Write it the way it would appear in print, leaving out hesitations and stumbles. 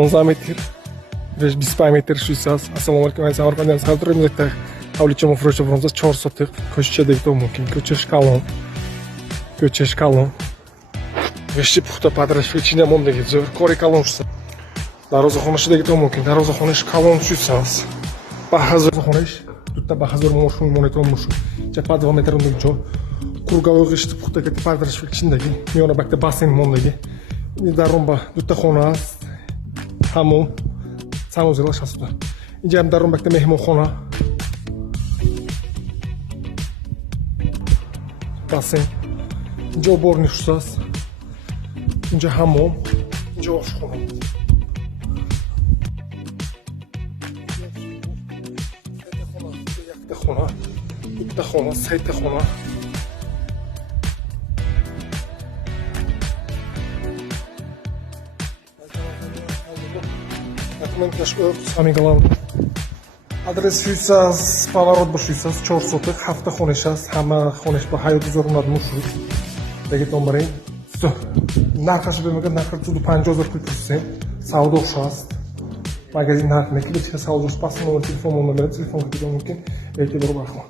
15 метр, 25 метр швейцарц. Ассалому алейкум, аз Амархан аз хавтар мезакта ҳавличамо фурӯшта бронза 4 сотиқ кӯча дегто мумкин кӯчаш калон вешти пухта падраш вечина мондеги зор кори калон шуса дарозахонаш дегто мумкин дарозахонаш калон шуса баҳазохонаш дутта баҳазор мошум монетон мушу чапа 2 метр ондеги ҷо кургавои вешти пухта кати падраш вечиндаги миёна бакта басен мондеги даромба дутта хона аст ҳамон санузела шаста инҷа ҳам даром бакта меҳмонхона басен инҷа оборни шустааст инҷа ҳамон инҷа ошхона якта хона дутта хона сета хона документаш самин главное адрес швейцарц поворот ба швейцарц 4 сотиқ 7 хонаш аст ҳама хонаш ба ҳаёт гузаронад мушуд дегит номбарин нархаш бемагад нархи 150 000 пурсем савдош аст магазин нарх мекунед савдош пас номер телефон номер телефон кидам мумкин эътибор бархон